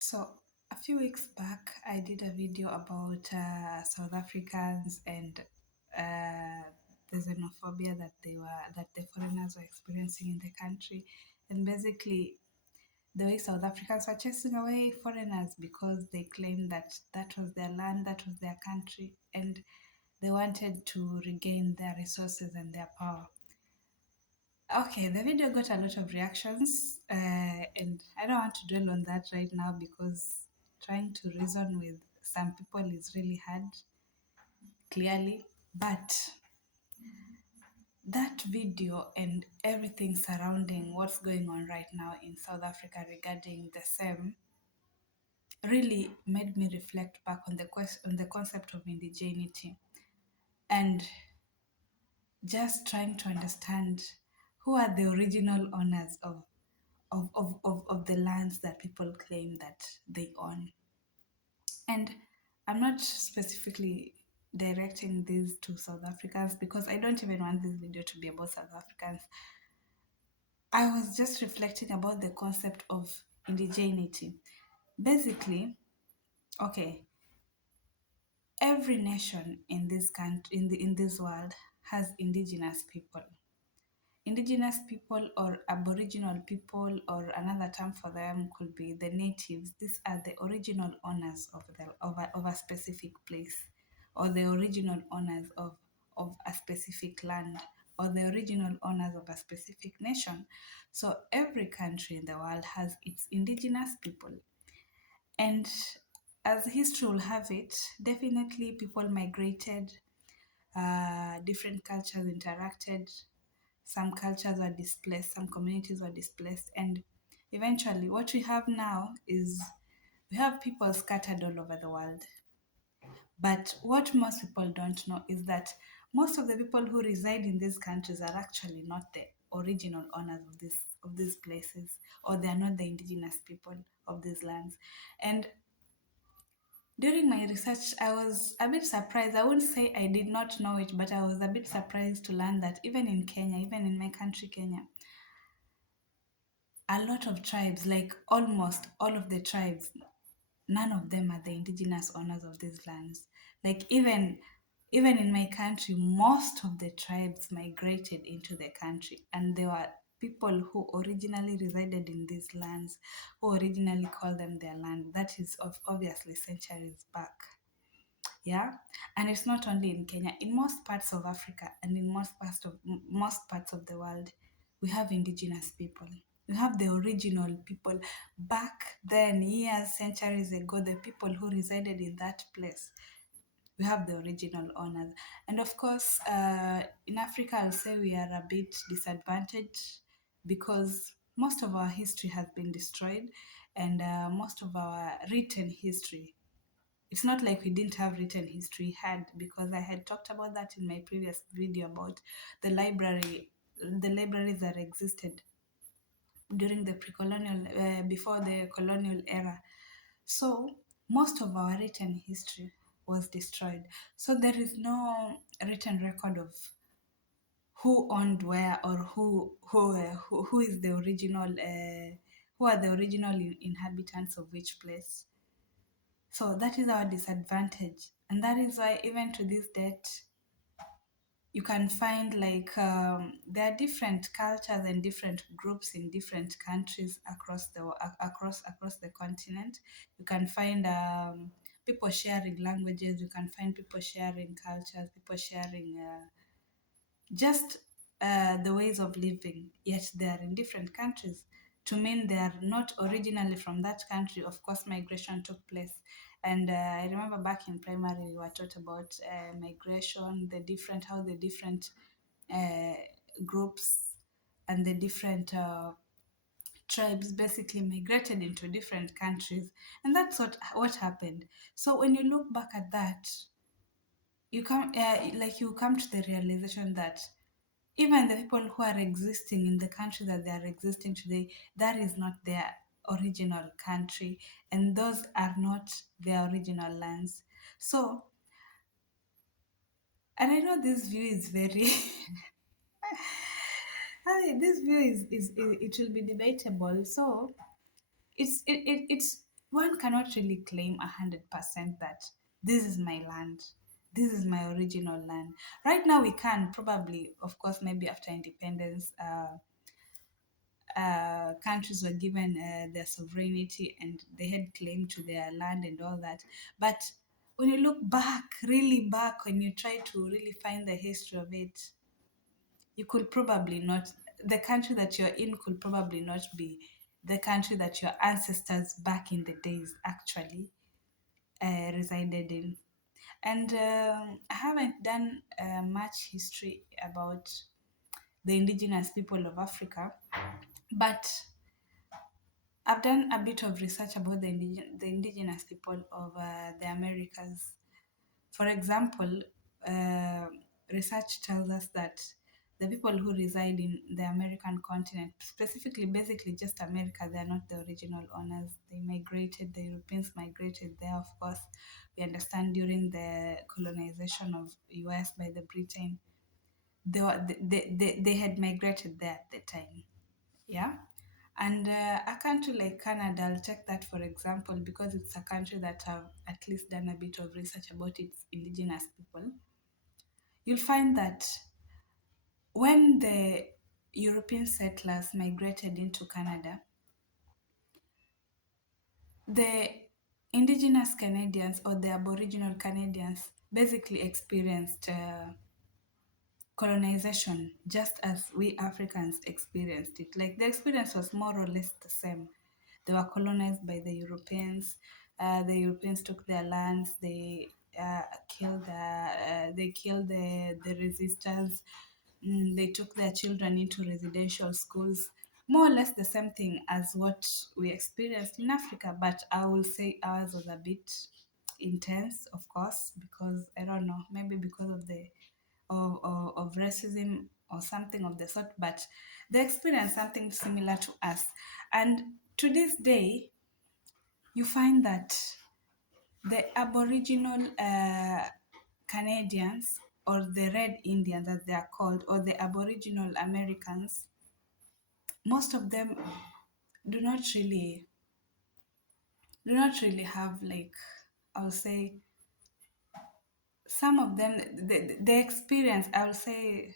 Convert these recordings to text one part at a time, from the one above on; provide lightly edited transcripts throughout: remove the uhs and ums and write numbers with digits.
So, a few weeks back, I did a video about South Africans and the xenophobia that the foreigners were experiencing in the country, and basically the way South Africans were chasing away foreigners because they claimed that that was their land, that was their country, and they wanted to regain their resources and their power. Okay, the video got a lot of reactions, and I don't want to dwell on that right now because trying to reason with some people is really hard, clearly. But that video and everything surrounding what's going on right now in South Africa regarding the same really made me reflect back on on the concept of indigeneity and just trying to understand who are the original owners of the lands that people claim that they own. And I'm not specifically directing this to South Africans because I don't even want this video to be about South Africans. I was just reflecting about the concept of indigeneity. Basically, okay, every nation in this country, in this world, has indigenous people. Indigenous people or Aboriginal people, or another term for them could be the natives. These are the original owners of a specific place, or the original owners of a specific land, or the original owners of a specific nation. So every country in the world has its indigenous people. And as history will have it, definitely people migrated, different cultures interacted, some cultures were displaced, some communities were displaced, and eventually what we have now is we have people scattered all over the world. But what most people don't know is that most of the people who reside in these countries are actually not the original owners of these places, or they are not the indigenous people of these lands. And during my research, I was a bit surprised. I wouldn't say I did not know it, but I was a bit surprised to learn that even in Kenya, even in my country, Kenya, a lot of tribes, like almost all of the tribes, none of them are the indigenous owners of these lands. Like even in my country, most of the tribes migrated into the country, and there were people who originally resided in these lands, who originally called them their land. That is obviously centuries back. Yeah, and it's not only in Kenya. In most parts of Africa and in most parts of the world, we have indigenous people. We have the original people back then, years, centuries ago, the people who resided in that place. We have the original owners. And of course, in Africa, I'll say we are a bit disadvantaged because most of our history has been destroyed, and most of our written history, it's not like we didn't have written history, had, because I had talked about that in my previous video about the libraries that existed during the pre-colonial, before the colonial era. So most of our written history was destroyed. So there is no written record of who owned where, or who is the original, who are the original inhabitants of which place. So that is our disadvantage. And that is why even to this date, you can find like there are different cultures and different groups in different countries across the continent. You can find people sharing languages. You can find people sharing cultures. People sharing just the ways of living, yet they are in different countries. To mean they are not originally from that country, of course, migration took place. And I remember back in primary, we were taught about migration, how the different uh, groups and the different tribes basically migrated into different countries. And that's what happened. So when you look back at that, you come to the realization that even the people who are existing in the country that they are existing today, that is not their original country, and those are not their original lands. So, and I know this view is very, I mean, this view is it will be debatable. So, it's one cannot really claim 100% that this is my land, this is my original land. Right now we can probably, of course, maybe after independence, countries were given their sovereignty and they had claim to their land and all that. But when you look back, really back, when you try to really find the history of it, you could probably not, the country that you're in could probably not be the country that your ancestors back in the days actually resided in. And I haven't done much history about the indigenous people of Africa, but I've done a bit of research about the indigenous people of the Americas. For example, uh, research tells us that the people who reside in the American continent, specifically, basically just America, they are not the original owners. They migrated, the Europeans migrated there, of course. We understand during the colonization of US by the Britain, they had migrated there at the time. Yeah. And a country like Canada, I'll check that for example, because it's a country that I've at least done a bit of research about its indigenous people. You'll find that when the European settlers migrated into Canada, the indigenous Canadians or the Aboriginal Canadians basically experienced colonization just as we Africans experienced it. Like the experience was more or less the same. They were colonized by the Europeans. The Europeans took their lands. They killed the resistors. They took their children into residential schools. More or less the same thing as what we experienced in Africa, but I will say ours was a bit intense, of course, because I don't know, maybe because of the of racism or something of the sort, but they experience something similar to us. And to this day, you find that the Aboriginal Canadians, or the Red Indians as they are called, or the Aboriginal Americans, most of them do not really have, like, I'll say, some of them, the experience, I'll say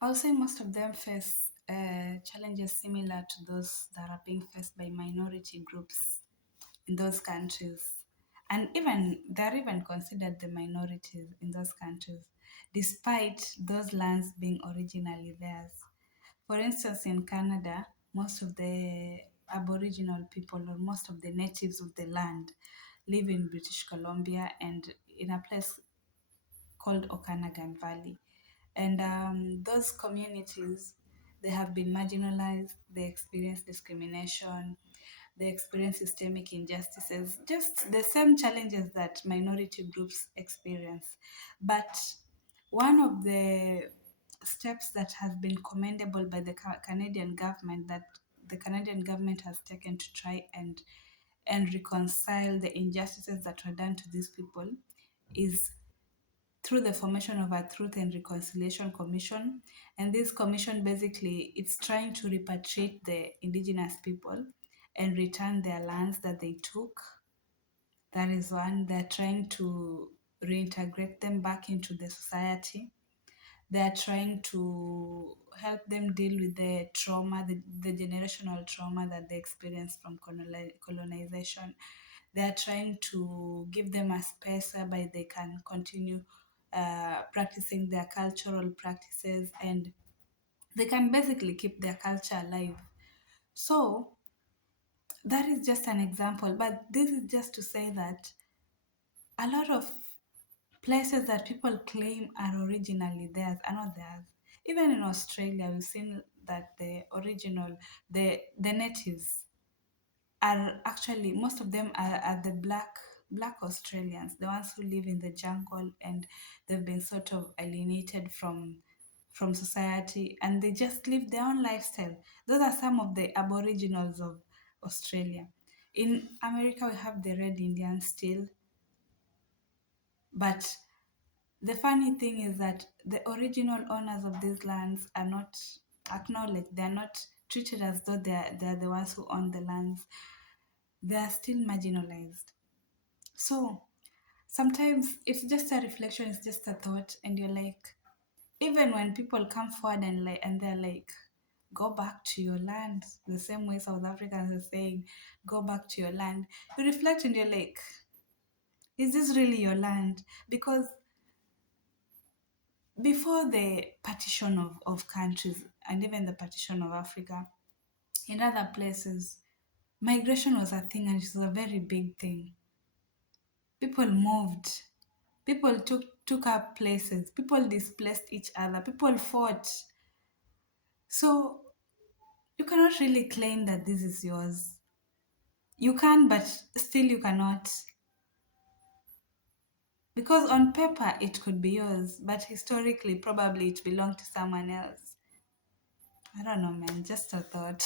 most of them face challenges similar to those that are being faced by minority groups in those countries. And even they're even considered the minorities in those countries, despite those lands being originally theirs. For instance, in Canada, most of the Aboriginal people or most of the natives of the land live in British Columbia and in a place called Okanagan Valley. And those communities, they have been marginalized, they experience discrimination, they experience systemic injustices, just the same challenges that minority groups experience. But one of the steps that has been commendable by the Canadian government, that the Canadian government has taken to try and reconcile the injustices that were done to these people, is through the formation of a Truth and Reconciliation Commission. And this commission, basically, it's trying to repatriate the indigenous people and return their lands that they took. That is one. They're trying to reintegrate them back into the society. They're trying to help them deal with the trauma, the generational trauma that they experienced from colonization. They're trying to give them a space whereby they can continue practicing their cultural practices, and they can basically keep their culture alive. So that is just an example, but this is just to say that a lot of places that people claim are originally theirs are not theirs. Even in Australia, we've seen that the natives are actually, most of them are the black Australians, the ones who live in the jungle, and they've been sort of alienated from society, and they just live their own lifestyle. Those are some of the aboriginals of Australia. In America, we have the Red Indians still, but the funny thing is that the original owners of these lands are not acknowledged. They're not treated as though they're the ones who own the lands. they are still marginalized. So sometimes it's just a reflection, it's just a thought, and you're like, even when people come forward and they're like, go back to your land, the same way South Africans are saying, go back to your land, you reflect and you're like, is this really your land? Because before the partition of countries and even the partition of Africa, in other places, migration was a thing and it was a very big thing. People moved, people took up places, people displaced each other, people fought. So you cannot really claim that this is yours. You can, but still you cannot. Because on paper it could be yours, but historically probably it belonged to someone else. I don't know, man, just a thought.